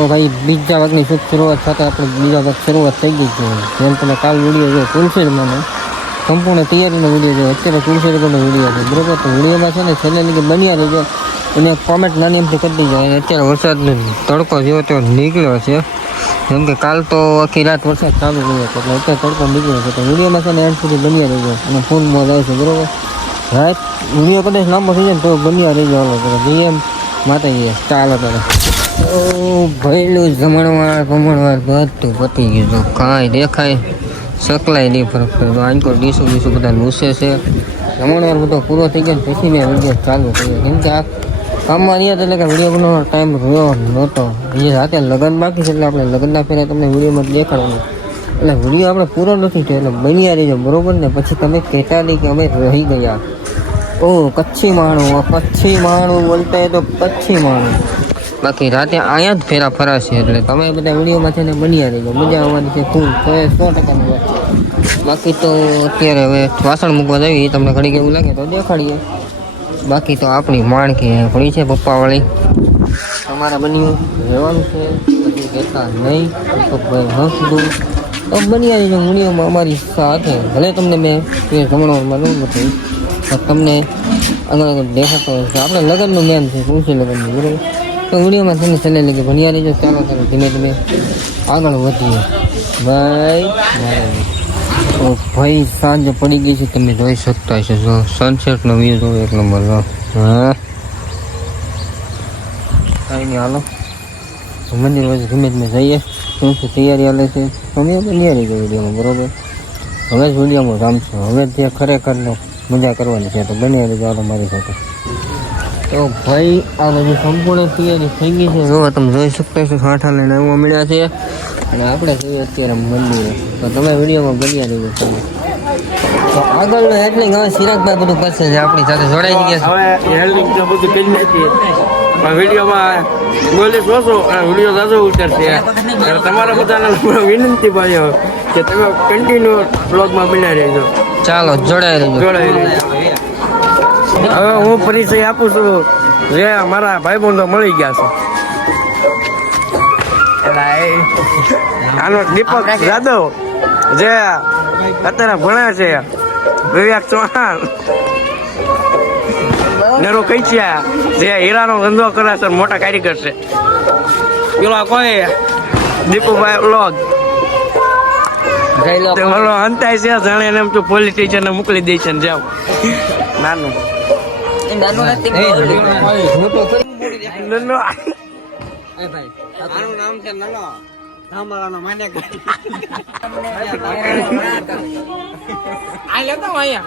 તો ભાઈ બીજા ભાગની શુભ શરૂઆત સાથે આપણે બીજા ભાગ શરૂઆત થઈ ગઈ છે. જેમ તમે કાલ વીડિયો જો તુલસીમાં સંપૂર્ણ તૈયારીનો વીડિયો જોયો. અત્યારે તુલસી રકોનો વીડિયો છે. બરોબર? તો વિડીયોમાં છે ને છેલ્લે લીધે બન્યા રહેજો. અને કોમેન્ટ નાની એમથી કરી દીધો અને અત્યારે વરસાદનો તડકો જેવો તેવો નીકળ્યો છે. જેમ કે કાલ તો આખી રાત વરસાદ ચાલુ રહ્યો હતો. એટલે અત્યારે તડકો નીકળ્યો છે. તો વિડીયોમાં છે ને એન્ડ સુધી બન્યા રહેજો. અને ફૂલમાં મોજ છે. બરોબર? રાત વીડિયો કદાચ લાંબો થઈ જાય ને તો બન્યા રહેજો. હાલો જઈએ જીએમ માતાજી. ચાલો ત્યારે ભયલું જમણવાર ભમણવાર બધું પતી ગયું તો કાંઈ દેખાય, સકલાય નહીં ફરક પડ્યો આંકો ડીશું ડીશું બધા લૂસે છે. જમણવાર બધો પૂરો થઈ ગયો પછી મેં વીડિયો ચાલુ કર્યો. કેમ કે આ કામમાં રહ્યા તો એટલે કે વીડિયો બનાવવાનો ટાઈમ રહ્યો નહોતો. એ રાતે લગ્ન બાકી છે એટલે આપણે લગ્નના પહેલાં તમને વિડીયોમાં દેખાડવાનું. એટલે વીડિયો આપણે પૂરો નથી થયો, એટલે બન્યા રહીજો, બરોબર ને? પછી તમે કહેતા નહીં કે અમે રહી ગયા. ઓ, કચ્છી માણું કચ્છી માણું બોલતા તો કચ્છી માણું. બાકી રાતે અહીંયા જ ફેરા ફરાશે. એટલે તમે બધા વિડીયોમાં છે ને બન્યા રહીજો. મજા આવવાની છે ફૂલ સો એ સો ટકાની વાત બાકી તો અત્યારે હવે વાસણ મૂકવા જઈએ. તમને ઘડી એવું લાગે તો દેખાડીએ. બાકી તો આપણી માણકી પડી છે પપ્પાવાળી. તમારે બન્યું. રહેવાનું છે. પછી કહેતા નહીં. ભાઈ હસવું તો આવી રહીજો મૂડીઓમાં અમારી સાથે. ભલે તમને મેં એ જમણવારમાં ન બતાવ્યું પણ તમને આગળ આગળ દેખાતો હોય છે આપણે લગ્નનું મેન છે. તુલસી લગ્નનું? બરાબર? તો વિડીયોમાં તમે છેલ્લે લગે ભણ્યા રહીજો ચાલો ચાલો ધીમે ધીમે આગળ વધીએ ભાઈ મારે તો ભાઈ સાંજ પડી ગઈ છે તમે જોઈ શકતા હશો. જો સનસેટનો વ્યૂ જો એક નંબર, જો. હા. કાંઈ નહીં હાલો. મંદિર વચ્ચે ધીમે ધીમે જઈએ. શું શું તૈયારી હાલે છે? તમે બન્યા રહીજો વિડીયોમાં, બરોબર? હવે જ વિડીયોમાં રમશો હવે ત્યાં ખરેખર મજા કરવાની છે, તો બન્યા રહીજો, હાલો, મારી સાથે. તો ભાઈ આ બધી સંપૂર્ણ તૈયારી થઈ ગઈ છે. જો તમે જોઈ શકતા છો સાઠા લઈને આવવા મળ્યા છે. અને આપણે જોઈએ અત્યારે મંદિરે. તો તમે વિડીયોમાં બન્યા રહ્યો તો આગળ એટલે હવે સિરાજભાઈ બધું કરશે જે આપણી સાથે જોડાઈ ગયા હવે હેલ્ડિંગ તો બધું કરી નાખીએ. પણ વિડીયોમાં બોલી ઓછો અને વીડિયો ઝાઝો ઉતરશે. તમારા બધાને વિનંતી ભાઈઓ કે તમે કન્ટિન્યુ બ્લોગમાં બન્યા રહેજો. ચાલો જોડાઈ રહેજો. જોડાઈ રહેજો. હવે હું પરિચય આપું છું જે મારા ભાઈબંધો મળી ગયા છે. આનો દીપક જાદવ જે અત્યારે ભણે છે. વિવેક ચૌહાણ. નેરો કઈચિયા જે હીરાનો ધંધો કરે છે મોટા કારીગર છે. પેલો કોઈ દીપુભાઈ બ્લોગ ઓલો અંતાય છે જાણે એને એમ તું પોલીસ સ્ટેશન મોકલી દે છે ને જાવ નાનું. નાનો નામ છે અમારાનો માને આ લેતો અહીંયા.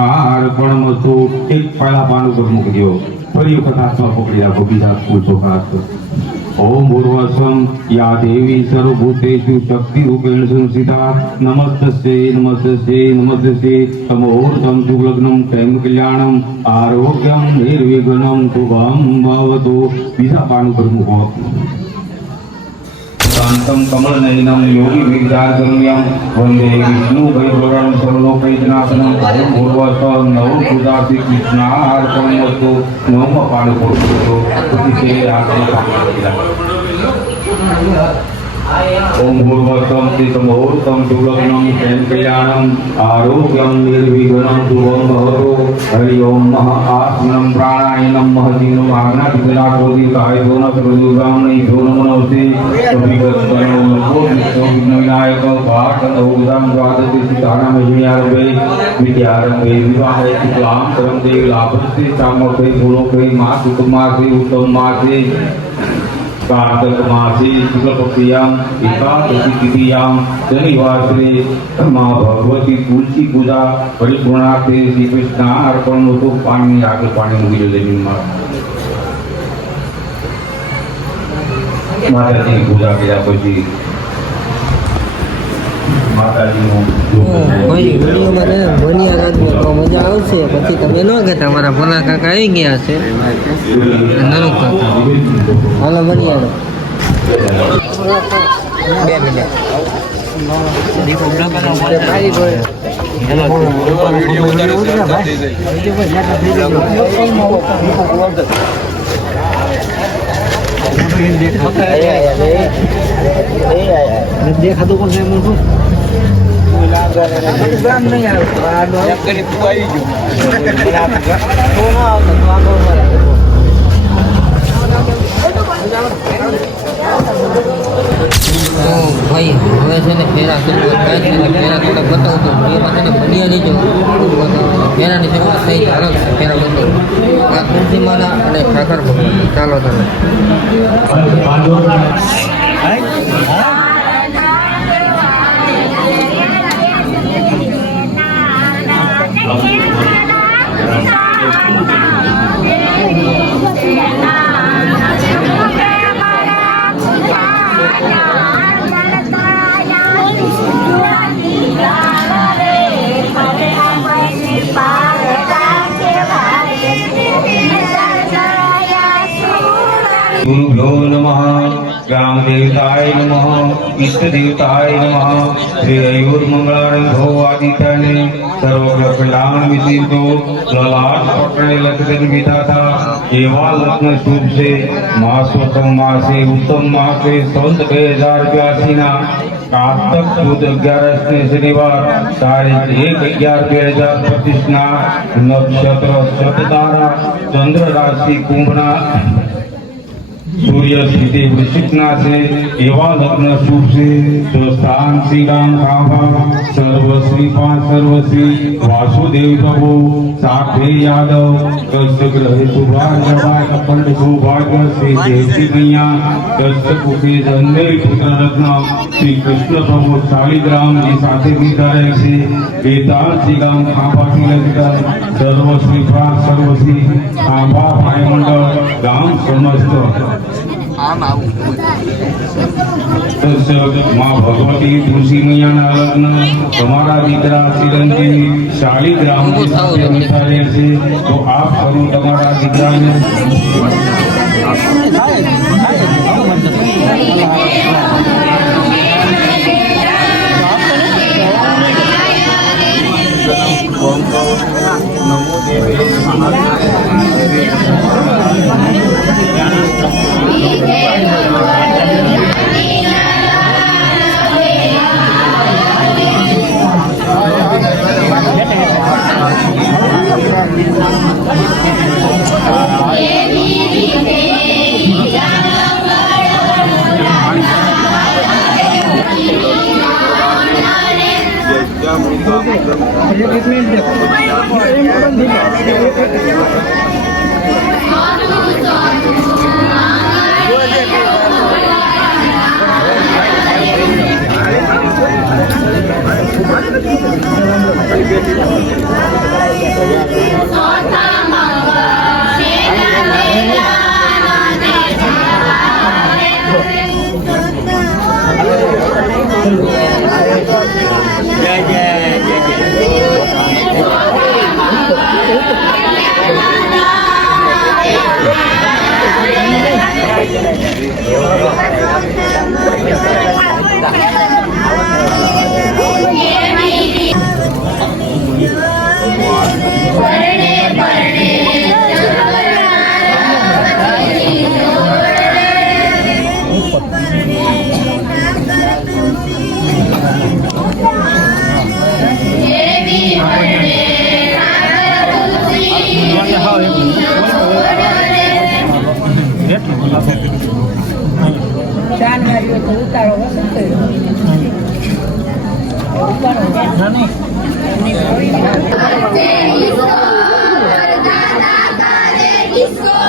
અર્પણ વસ્તુ એક પહેલા પાન ઉપર મૂકજો. ફરી વખત હાથમાં કલ્યાણમ. આરોગ્યમ નિર્વિઘ્નમ શુભમ ભવતુ. બીજા પાન મૂકો. शांतम कमल नयनम योगी विद्यागम्यम वंदे विष्णु वैभवम सर्वोकैतनाशनम ओम भूर्वत नवम पूजाति कृष्णार्पण वस्तु नोम पाणु पुरुषो श्री राम ॐ पूर्वकम तमोत्तम सुलग्नम शयन कल्याणम आरोग्यम निर्विघ्नम भवतु हरि ओं नम आत्मनम प्राणायणम महदीनम आग्नाधिकला क्रोधि काय दोन प्रदुर्गाम नै दोन मनोते अभिगतनो नको विष्णु विघ्न विवाहे शुक्लाम करम देव लाभस्ते सामो कई गुणों कई शुक्लपक्षियाम एकादशी तिथियाम शनिवासरे माँ भगवती तुलसी पूजा परिपूर्णार्थे श्री कृष्ण अर्पण होतो पाणी આગળ પાણી મૂકી દો જમીનમાં માતાજીની પૂજા કર્યા પછી મજા આવશે પછી તમે ન કહેતા અમારા ભલા આવી ગયા છે. દેખાતું છે એમ શું તો गुरुभ्यो नमः ग्रामदेवताय नमः, इष्टदेवताय नमः। श्रीयुर्मङ्गलारम्भो आदित्यने ललाट पकड़े था केवा लग्न शुभ से से उत्तम माह से संत हज़ार प्यासी ना कार्तक से शनिवार तारीख एक ग्यारह बे हज़ार पच्चीस नक्षत्र चंद्र राशि कुंभ સૂર્ય સ્થિતિ વૃશ્ચિકના છે, એવા લગ્ન શુભ છે. તો સ્થાન શ્રી રામ ખાવા સર્વ શ્રી પા સર્વ શ્રી વાસુદેવ પ્રભુ. સાથે યાદવ, દસ્ત ગ્રહે શુભાગ્યવાય અખંડ સૌભાગ્ય શ્રી દેવજી કૈયા કષ્ટ કુકે જન્મે પુત્ર રત્ન શ્રી કૃષ્ણ પ્રભુ શાલિગ્રામજી સાથે વિધારે છે. વેદાંત શ્રી રામ ખાંભાથી શ્રી સર્વશ્રી સર્વ સર્વશ્રી ખાંભા ભાઈ મંડળ ગામ સમસ્ત. આમ ભગવતી તુલસી મૈયાના લગ્ન તમારા દીકરા ચિરંજીવી શાલિગ્રામ છે તો આપ કરું તમારા દીકરાને. नमो देवे महादेव Go!